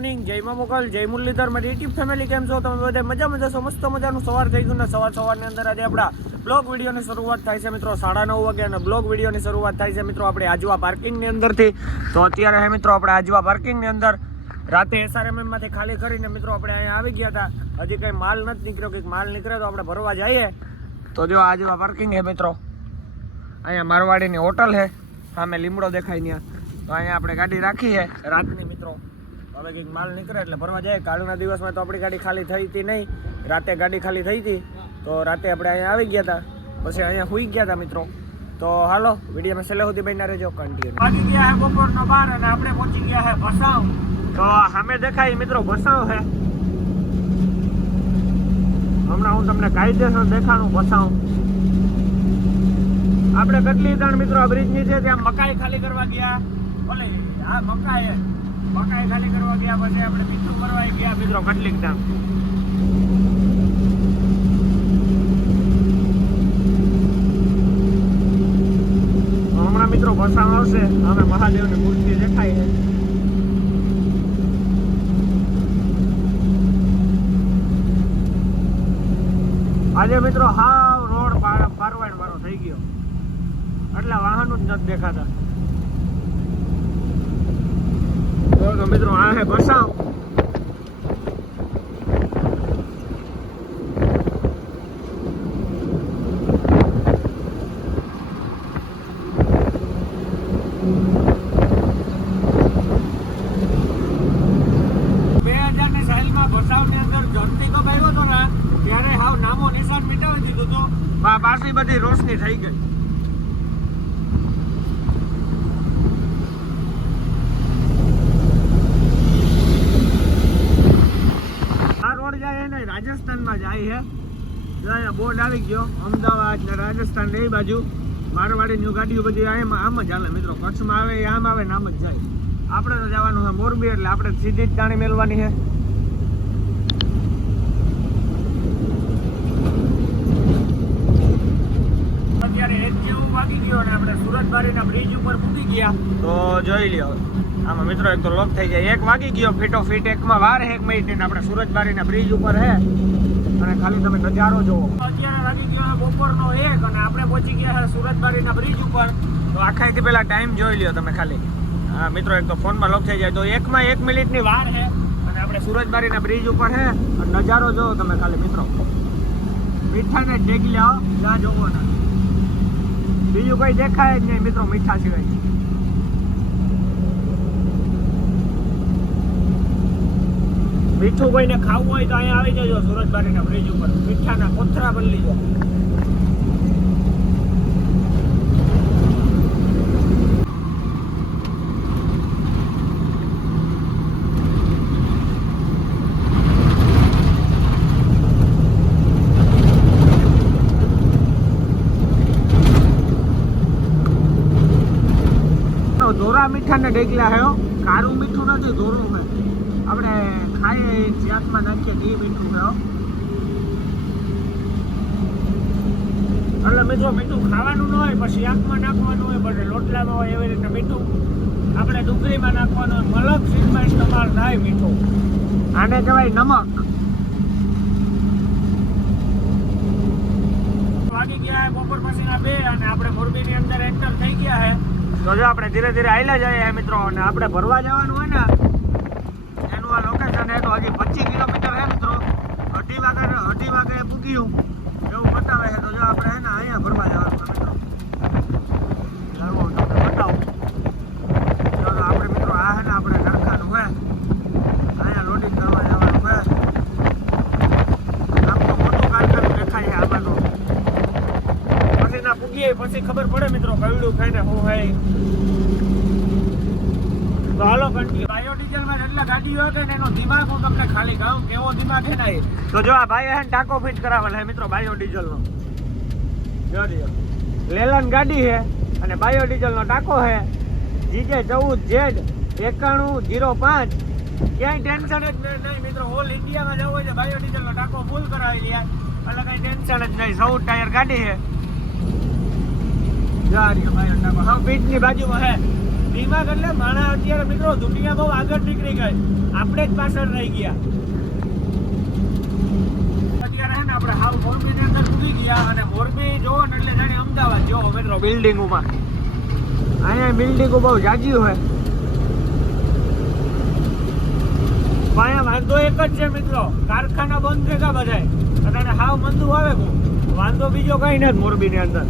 જય મા મોગલ, જય મુરલીધર, મારી યુટ્યુબ ફેમિલી કેમ છો તમે બધા? મજા છો? મસ્ત મજાનું સવાર થઈ ગયું ને સવારની અંદર આજે આપણા બ્લોગ વિડીયોની શરૂઆત થાય છે મિત્રો 9:30 વાગે અને બ્લોગ વિડીયોની શરૂઆત થાય છે મિત્રો આપણે આજવા પાર્કિંગની અંદરથી. તો અત્યારે હે મિત્રો આપણે આજવા પાર્કિંગની અંદર રાતે SRMM માંથી ખાલી કરીને મિત્રો આપણે અહીંયા આવી ગયા હતા. હજી કંઈ માલ નથી નીકળ્યો, કંઈક માલ નીકળે તો આપણે ભરવા જઈએ. તો જો આજવા પાર્કિંગ હે મિત્રો, અહીંયા મારવાડીની હોટલ છે, સામે લીમડો દેખાય ત્યાં. તો અહીંયા આપણે ગાડી રાખી છે રાતની મિત્રો. હવે કંઈક માલ નીકળે એટલે ભરવા જાય. કાલના દિવસમાં તો આપણી ગાડી ખાલી થઈ હતી નહીં, રાતે ગાડી ખાલી થઈ હતી. તો રાતે આપણે અહીંયા આવી ગયા હતા, પછી અહીંયા સુઈ ગયા હતા મિત્રો. તો હાલો વિડીયોમાં છેલ્લે સુધી બન્યા રહેજો, કન્ટિન્યુ. વાગી ગયા છે બપોરનો 12 અને આપણે પહોંચી ગયા છે ભસાવ. તો સામે દેખાય મિત્રો ભસાવ છે. હમણાં હું તમને કાયદેસર દેખાડું ભસાવ. આપણે કેટલી ત્રણ મિત્રો આ બ્રિજની છે ત્યાં મકાઈ ખાલી કરવા ગયા. ભલે આ મકાઈ ખાલી કરવા ગયા, પછી આપણે મીઠું ભરવા ગયા મિત્રો કેટલીક દામ. હમણાં મિત્રો ભસાવ આવશે, અમે મહાદેવની મૂર્તિ દેખાય છે. આજે મિત્રો હાવ રોડ પારવાડ વાળો થઈ ગયો, એટલા વાહનો જ નથી દેખાતા. તો મિત્રો આ હે ભસાવ. ભસાવની અંદર ધરતીકંપ આવ્યો હતો ને ત્યારે હાવ નામો નિશાન મિટાવી દીધું હતું. પાછી બધી રોશની થઈ ગઈ. રાજસ્થાનમાં જાય છે, અહીંયા બોર્ડ આવી ગયો અમદાવાદ ને રાજસ્થાન ને એ બાજુ મારવાડીની ગાડીઓ બધી આમ જ હાલે મિત્રો. કચ્છમાં આવે આમ આવે ને આમ જ જાય. આપણે તો જવાનું છે મોરબી, એટલે આપણે સીધી જ જાણી મેળવાની છે. અત્યારે 1 જેવું વાગી ગયો અને આપણે સુરતબારીના બ્રિજ ઉપર પૂકી ગયા. તો જોઈ લ્યો આમાં મિત્રો એક તો લોક થઈ જાય. 1 વાગી ગયો ફીટો ફીટ, 1માં વાર 1 મિનિટ ને આપણે સુરતબારીના બ્રિજ ઉપર હે અને ખાલી તમે નજારો જોવો. અત્યારે વાગી ગયો બપોરનો 1 અને આપણે પહોંચી ગયા છે સુરતબારીના બ્રિજ ઉપર. તો આખાથી પહેલા ટાઈમ જોઈ લ્યો તમે ખાલી. હા મિત્રો એક તો ફોનમાં લોક થઈ જાય. તો 1માં 1 મિનિટની વાર છે અને આપણે સુરતબારીના બ્રિજ ઉપર હે અને નજારો જોવો તમે ખાલી મિત્રો. મીઠાને ડેગી લાવો, જ્યાં જોવો ને બીજું કઈ દેખાય જ નહીં મિત્રો મીઠા સિવાય. મીઠું કોઈને ખાવું હોય તો અહીંયા આવી જજો સુરતબારીના બ્રિજ ઉપર, મીઠાના કોથરા બદલી જો. ધોરા મીઠાને ડેગલા હે, કારું મીઠું નથી, ધોરું છે. આપણે ખાઈએ જ્યાંમાં નાખીએ એ મીઠું છે. એટલે મિત્રો મીઠું ખાવાનું ન હોય, પછી આંખમાં નાખવાનું હોય, પછી લોટલામાં હોય, એવી રીતે મીઠું આપણે ડુંગળીમાં નાખવાનું હોય. મલક સીધમાં ઇસ્તેમાલ થાય મીઠું. આને કહેવાય નમક. વાગી ગયા બપોર પછીના 2 અને આપણે મોરબીની અંદર એન્ટર થઈ ગયા છે. તો જો આપણે ધીરે ધીરે આયલા જઈએ મિત્રો, અને આપણે ભરવા જવાનું હોય ને એનું આ લોકેશન એ તો હજી 25 કિલોમીટર છે મિત્રો. 2:30 વાગે પૂગ્યું એવું બતાવે છે. તો જો આપણે હે ને અહીંયા ભરવા જવાનું છે મિત્રો. લાવો તમને બતાવું. જો આપણે મિત્રો આ હે ને આપણે કારખાનું હોય, અહીંયા લોડિંગ કરવા જવાનું હોય. આમ તો મોટું કારખાનું દેખાય છે આમાં. તો પછી ના પૂગીએ પછી ખબર પડે મિત્રો કયું ખાઈને હું હોય. તો હાલો કન્ટિન્યુ. બાયોડીઝલમાં જેટલા ગાડીઓ છે ને એનો દિમાગ હું તમને ખાલી કહું કેવો દિમાગ છે ને. તો જો આ ભાઈ હે ટાંકો ફિટ કરાવેલ હે મિત્રો બાયોડીઝલનો. જો લેલન ગાડી છે અને બાયોડીઝલનો ટાંકો છે GJ14Z 9105. ક્યાંય ટેન્શન જ નહીં મિત્રો. ઓલ ઇન્ડિયામાં જવું હોય તો બાયોડીઝલનો ટાંકો ફૂલ કરાવી લે, એટલે કઈ ટેન્શન જ નહીં. 14 ટાયર ગાડી છે. જા રહ્યો બાયો ટાંકો, હા પીઠની બાજુમાં હે. દિમાગ એટલે માણા અત્યારે મિત્રો દુનિયા બહુ આગળ નીકળી ગઈ, આપણે જ પાછળ રહી ગયા. અત્યારે છે ને આપણે હાવ મોરબીની અંદર ડૂબી ગયા, અને મોરબી જોવો ને એટલે જાણે અમદાવાદ જોવો મિત્રો બિલ્ડિંગોમાં. અહીંયા બિલ્ડિંગો બહુ જાજી હોય. અહીંયા વાંધો એક જ છે મિત્રો, કારખાના બંધ છે કા બધાય, અને હાવ મંદુ આવે બહુ. વાંધો બીજો કઈ નથી મોરબીની અંદર.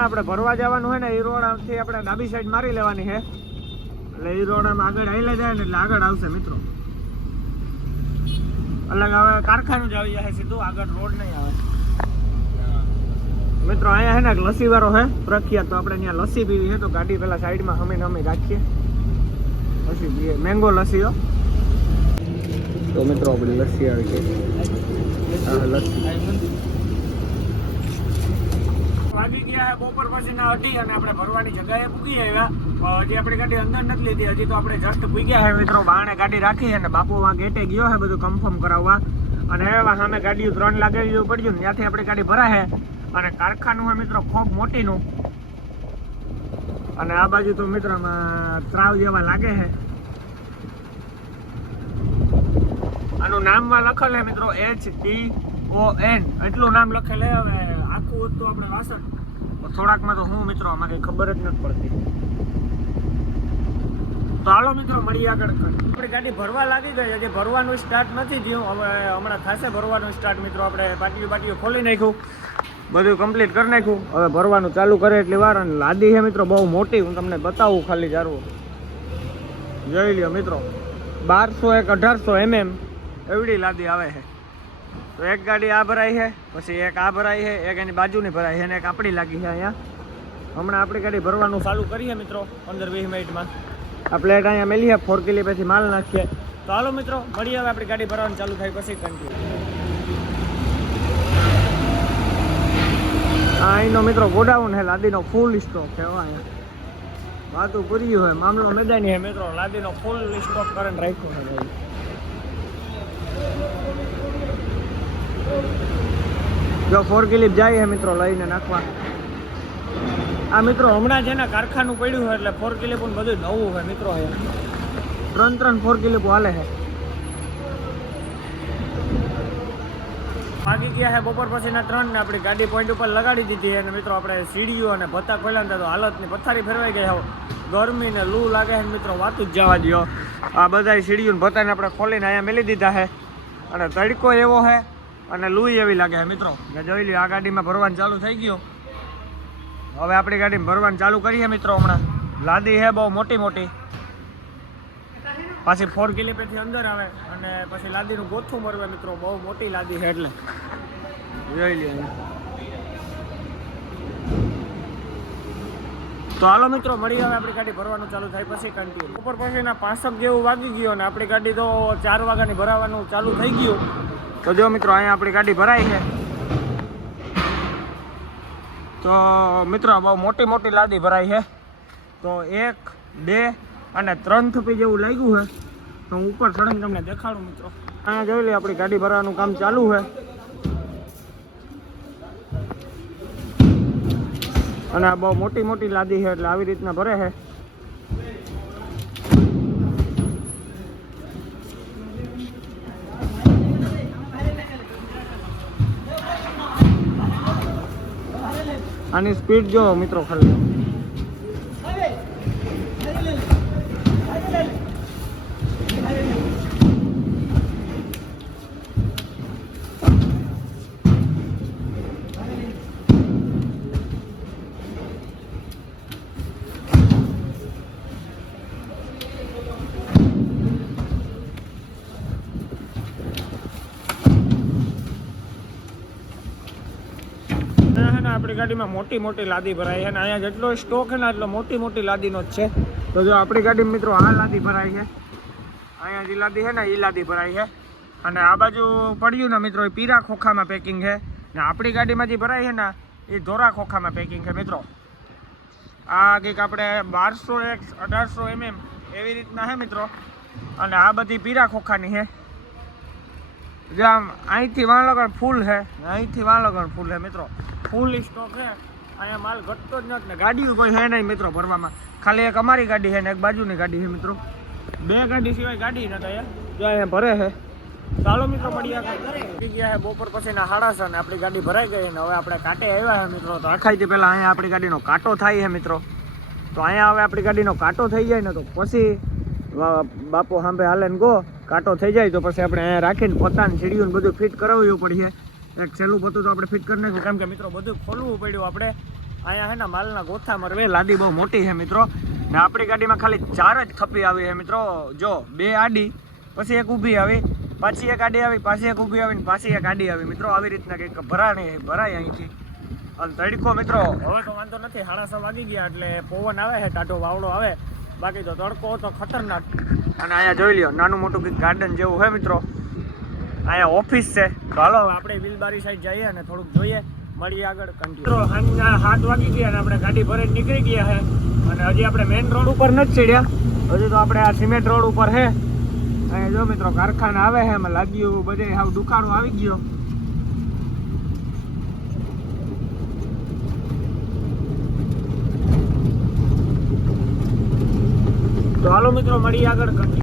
આપણે ભરવા જવાનું હોય ને એ રોડથી આપણે ડાબી સાઈડ મારી લેવાની છે, એટલે એ રોડમાં આગળ હાઈલે જાય ને એટલે આગળ આવશે મિત્રો. અલગ હવે કારખાનું જ આવી જાય સીધું, આગળ રોડ નહીં આવે મિત્રો. અહીંયા છે ને લસ્સી વાળો છે પ્રખ્યાત, તો આપણે ત્યાં લસ્સી પીવી છે, તો ગાડી પેલા સાઈડમાં હમી રાખીએ, લસ્સી પીએ, મેંગો લસ્સી હો. તો મિત્રો આપણી લસ્સી આવી ગઈ, લસ્સી વાગી ગયા બપોર પછીના 8 અને આપણે ભરવાની જગ્યાએ પૂગી આવ્યા. હજી આપણી ગાડી અંદર નથી લીધી, હજી તો આપણે જસ્ટ પૂગ્યા છે મિત્રો. બાણે ગાડી રાખી અને બાપુ વાં ગેટે ગયો છે બધું કન્ફર્મ કરાવવા, અને હવે સામે ગાડીઓ 3 લાગેલું પડ્યું ને ત્યાંથી આપણી ગાડી ભરાય છે. અને કારખાનું છે મિત્રો ખૂબ મોટીનું, અને આ બાજુ તો મિત્રો ત્રાવ જેવા લાગે છે. આનું નામમાં લખેલ છે મિત્રો HDON, એટલું નામ લખેલ છે. હવે આખું હતું આપણે વાસણ થોડાકમાં તો હું મિત્રો આમાં કઈ ખબર જ નથી પડતી. તો હાલો મિત્રો મળીએ આગળ. આપણી ગાડી ભરવા લાગી ગઈ, હજી ભરવાનું સ્ટાર્ટ નથી થયું, હવે હમણાં થશે ભરવાનું સ્ટાર્ટ મિત્રો. આપણે પાટીઓ ખોલી નાખ્યું, બધું કમ્પ્લીટ કરી નાખ્યું. હવે ભરવાનું ચાલુ કરે એટલી વાર. અને લાદી છે મિત્રો બહુ મોટી, હું તમને બતાવું ખાલી જારું જોઈ લ્યો મિત્રો. 1200 એક 1800 mm એવડી લાદી આવે છે. તો એક ગાડી આ ભરાઈ છે, પછી એક આ ભરાઈ છે, એક એની બાજુની ભરાઈ છે, અને એક આપણી લાગી છે અહીંયા. હમણાં આપણી ગાડી ભરવાનું ચાલુ કરીએ મિત્રો 15-20 મિનિટમાં. આ પ્લેટ અહીંયા મેલી છે, 4 કિલો પછી માલ નાખીએ. તો હાલો મિત્રો મળીએ હવે આપણી ગાડી ભરવાનું ચાલુ થાય પછી કન્ટિન્યુ. અહીંનો મિત્રો ગોડાઉન છે, લાદીનો ફૂલ સ્ટોક છે. અહીંયા વાતું પૂરી હોય, મામલો મેદાની છે મિત્રો. લાદીનો ફૂલ સ્ટોક કરીને રાખ્યો છે. જો 4 કિલીપ જાય છે મિત્રો લઈને નાખવા. આ મિત્રો હમણાં છે ને કારખાનું પડ્યું હોય એટલે 4 કિલીપ બધું નવું હોય મિત્રો. અહીંયા 3 4 કિલીપ હાલે છે. વાગી ગયા છે બપોર પછીના 3 ને આપણી ગાડી પોઈન્ટ ઉપર લગાડી દીધી. અને મિત્રો આપણે સીડીઓ અને ભત્તા ખોલ્યા ને તો હાલતની પથારી ફેરવાઈ ગઈ. હવે ગરમી ને લૂ લાગે છે મિત્રો, વાતું જ જવા દો. આ બધા સીડીઓ ને ભત્તાને આપણે ખોલીને અહીંયા મેલી દીધા છે. અને તડકો એવો છે અને લૂઈ એવી લાગે છે મિત્રો. ને જોઈ લ્યો આ ગાડીમાં ભરવાનું ચાલુ થઈ ગયું. હવે આપણી ગાડીમાં ભરવાનું ચાલુ કરીએ મિત્રો. હમણાં લાદી છે બહુ મોટી, પાછી 4 કિલીપેથી અંદર આવે અને પછી લાદીનું ગોથું મરવે મિત્રો. બહુ મોટી લાદી છે એટલે જોઈ લ્યો. તો હાલો મિત્રો મળીએ હવે આપણી ગાડી ભરવાનું ચાલુ થાય પછી કન્ટિન્યુ. ઉપર પછીના 5 જેવું વાગી ગયો અને આપણી ગાડી તો 4 વાગ્યાની ભરાવાનું ચાલુ થઈ ગયું. તો જો મિત્રો અહીંયા આપણી ગાડી ભરાઈ છે. તો મિત્રો બહુ મોટી લાદી ભરાઈ છે. તો 1 2 અને 3 થપી જેવું લાગ્યું છે. તો હું ઉપર ચડીને તમને દેખાડું મિત્રો. અહીંયા જોઈ લે આપણી ગાડી ભરવાનું કામ ચાલુ છે. અને આ બહુ મોટી લાદી છે એટલે આવી રીતના ભરે છે. આની સ્પીડ જો મિત્રો ખાલી. આપણી ગાડીમાં મોટી લાદી ભરાય છે અને અહીંયા જેટલો સ્ટોક છે ને એટલો મોટી લાદીનો જ છે. તો જો આપણી ગાડીમાં મિત્રો આ લાદી ભરાય છે, અહીંયા જે લાદી છે ને એ લાદી ભરાય છે. અને આ બાજુ પડ્યું ને મિત્રો એ પીરા ખોખામાં પેકિંગ છે. ને આપણી ગાડીમાં જે ભરાય છે ને એ ધોરા ખોખામાં પેકિંગ છે મિત્રો. આ કંઈક આપણે 1200x 1800 mm એવી રીતના છે મિત્રો. અને આ બધી પીરા ખોખાની છે. જે આમ અહીંથી વાળગણ ફૂલ છે, અહીંથી વાળગણ ફૂલ છે મિત્રો. ફૂલ સ્ટોક છે. અહીંયા માલ ઘટતો જ નથી ને ગાડીઓ કોઈ છે નહીં મિત્રો ભરવામાં. ખાલી એક અમારી ગાડી છે ને એક બાજુની ગાડી છે મિત્રો. 2 ગાડી સિવાય ગાડી નથી અહીંયા. જો અહીંયા ભરે છે. ચાલો મિત્રો મળીએ. ગયા છે બપોર પછીના 6:30 અને આપણી ગાડી ભરાઈ ગઈ ને હવે આપણે કાંટે આવ્યા છે મિત્રો. તો આખાઈથી પહેલાં અહીંયા આપણી ગાડીનો કાંટો થાય છે મિત્રો. તો અહીંયા હવે આપણી ગાડીનો કાંટો થઈ જાય ને તો પછી બાપુ સાંભે હાલે ને ગો કાંટો થઈ જાય તો પછી આપણે અહીંયા રાખીને પોતાની સીડીઓને બધું ફિટ કરાવવું પડશે. એક છેલ્લું બધું તો આપણે ફિટ કરી નાખ્યું કેમ કે મિત્રો બધું ખોલવું પડ્યું આપણે. અહીંયા છે ને માલના ગોથા મરવે લાદી બહુ મોટી છે મિત્રો. ને આપણી ગાડીમાં ખાલી 4 જ થપ્પી આવી છે મિત્રો. જો 2 આડી પછી એક ઊભી આવી, પાછી એક આડી આવી, પાછી એક ઊભી આવી ને પાછી એક આડી આવી મિત્રો. આવી રીતના કંઈક ભરાય અહીંથી. અને તડકો મિત્રો હવે તો વાંધો નથી. 6:30 વાગી ગયા એટલે પવન આવે છે, ટાઢો વાવડો આવે. બાકી તો તડકો તો ખતરનાક. અને અહીંયા જોઈ લ્યો નાનું મોટું કંઈક ગાર્ડન જેવું છે મિત્રો. અહીંયા ઓફિસ છે. તો હાલો આપણે વિલબારી સાઈડ જઈએ અને થોડુંક જોઈએ. મળીએ આગળ કન્ટિન્યુ. સાંજના 7 વાગી ગયા અને આપણે ગાડી ભરીને નીકળી ગયા છે. અને હજી આપણે મેઇન રોડ ઉપર નથી ચડ્યા. હજી તો આપણે આ સિમેન્ટ રોડ ઉપર છે. અહીંયા જો મિત્રો કારખાના આવે છે. એમાં લાગ્યું બધે હાવ દુકાળો આવી ગયો. તો હાલો મિત્રો મળીએ આગળ.